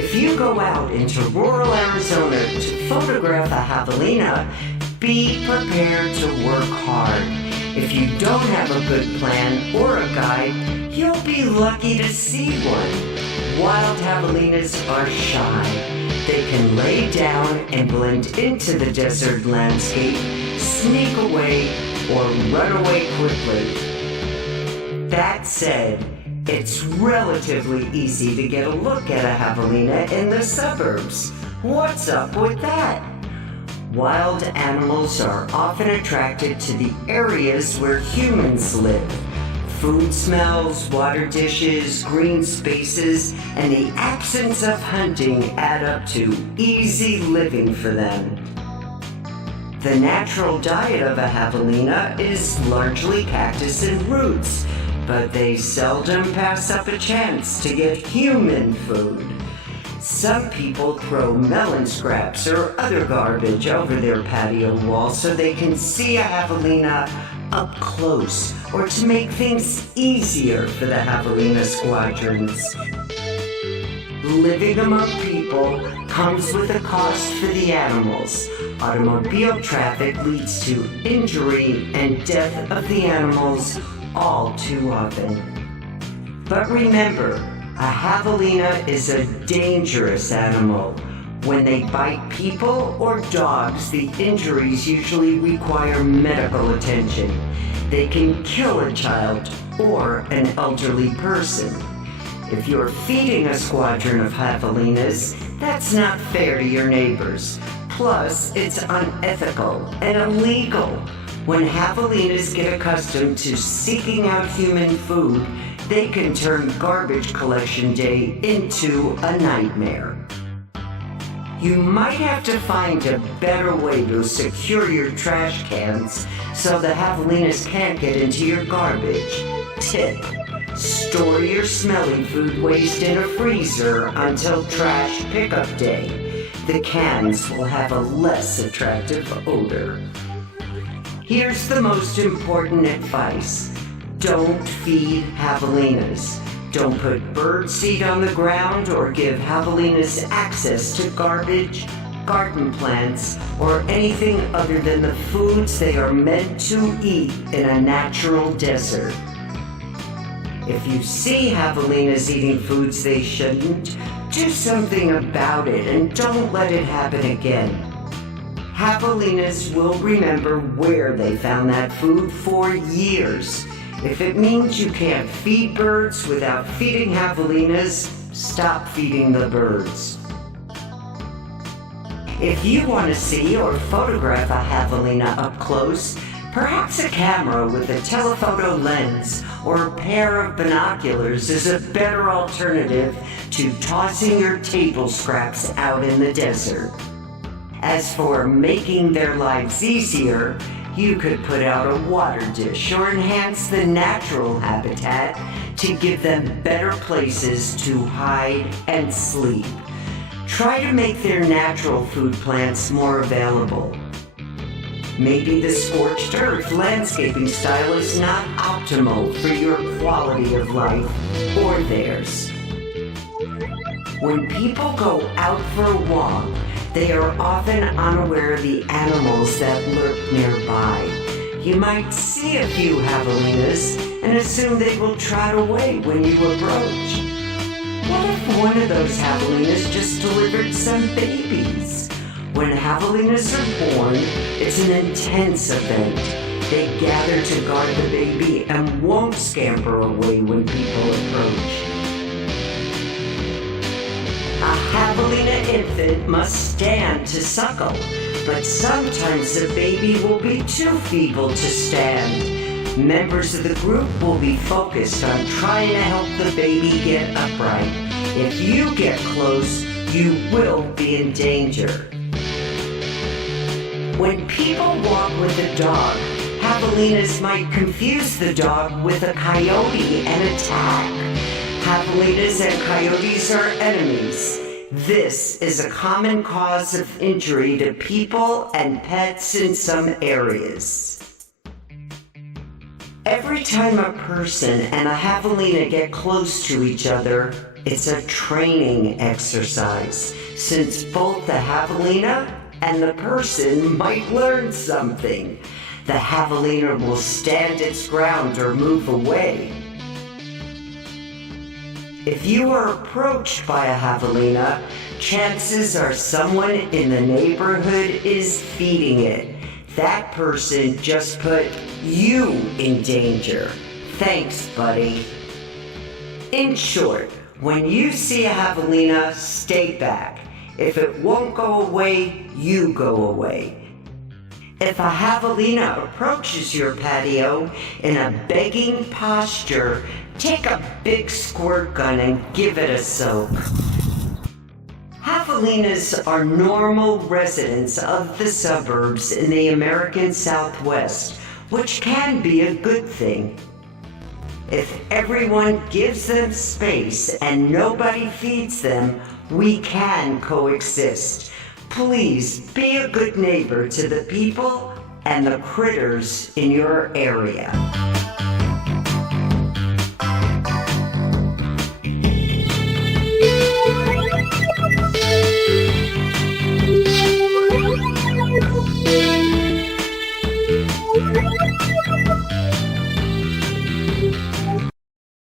If you go out into rural Arizona to photograph a javelina, be prepared to work hard. If you don't have a good plan or a guide, you'll be lucky to see one. Wild javelinas are shy. They can lay down and blend into the desert landscape, sneak away, or run away quickly. That said, it's relatively easy to get a look at a javelina in the suburbs. What's up with that? Wild animals are often attracted to the areas where humans live. Food smells, water dishes, green spaces, and the absence of hunting add up to easy living for them. The natural diet of a javelina is largely cactus and roots, but they seldom pass up a chance to get human food. Some people throw melon scraps or other garbage over their patio wall so they can see a javelina up close, or to make things easier for the javelina squadrons. Living among people comes with a cost for the animals. Automobile traffic leads to injury and death of the animals all too often. But remember, a javelina is a dangerous animal. When they bite people or dogs, the injuries usually require medical attention. They can kill a child or an elderly person. If you're feeding a squadron of javelinas, that's not fair to your neighbors. Plus, it's unethical and illegal. When javelinas get accustomed to seeking out human food, they can turn garbage collection day into a nightmare. You might have to find a better way to secure your trash cans so the javelinas can't get into your garbage. Tip: store your smelly food waste in a freezer until trash pickup day. The cans will have a less attractive odor. Here's the most important advice. Don't feed javelinas. Don't put birdseed on the ground or give javelinas access to garbage, garden plants, or anything other than the foods they are meant to eat in a natural desert. If you see javelinas eating foods they shouldn't, do something about it and don't let it happen again. Javelinas will remember where they found that food for years. If it means you can't feed birds without feeding javelinas, stop feeding the birds. If you want to see or photograph a javelina up close, perhaps a camera with a telephoto lens or a pair of binoculars is a better alternative to tossing your table scraps out in the desert. As for making their lives easier, you could put out a water dish or enhance the natural habitat to give them better places to hide and sleep. Try to make their natural food plants more available. Maybe the scorched earth landscaping style is not optimal for your quality of life or theirs. When people go out for a walk, they are often unaware of the animals that lurk nearby. You might see a few javelinas and assume they will trot away when you approach. What if one of those javelinas just delivered some babies? When javelinas are born, it's an intense event. They gather to guard the baby and won't scamper away when people approach. A javelina infant must stand to suckle, but sometimes the baby will be too feeble to stand. Members of the group will be focused on trying to help the baby get upright. If you get close, you will be in danger. When people walk with a dog, javelinas might confuse the dog with a coyote and attack. Javelinas and coyotes are enemies. This is a common cause of injury to people and pets in some areas. Every time a person and a javelina get close to each other, It's a training exercise, since both the javelina and the person might learn something. The javelina will stand its ground or move away. If you are approached by a javelina, chances are someone in the neighborhood is feeding it. That person just put you in danger. Thanks, buddy. In short, when you see a javelina, stay back. If it won't go away, you go away. If a javelina approaches your patio in a begging posture, take a big squirt gun and give it a soak. Javelinas are normal residents of the suburbs in the American Southwest, which can be a good thing. If everyone gives them space and nobody feeds them, we can coexist. Please be a good neighbor to the people and the critters in your area.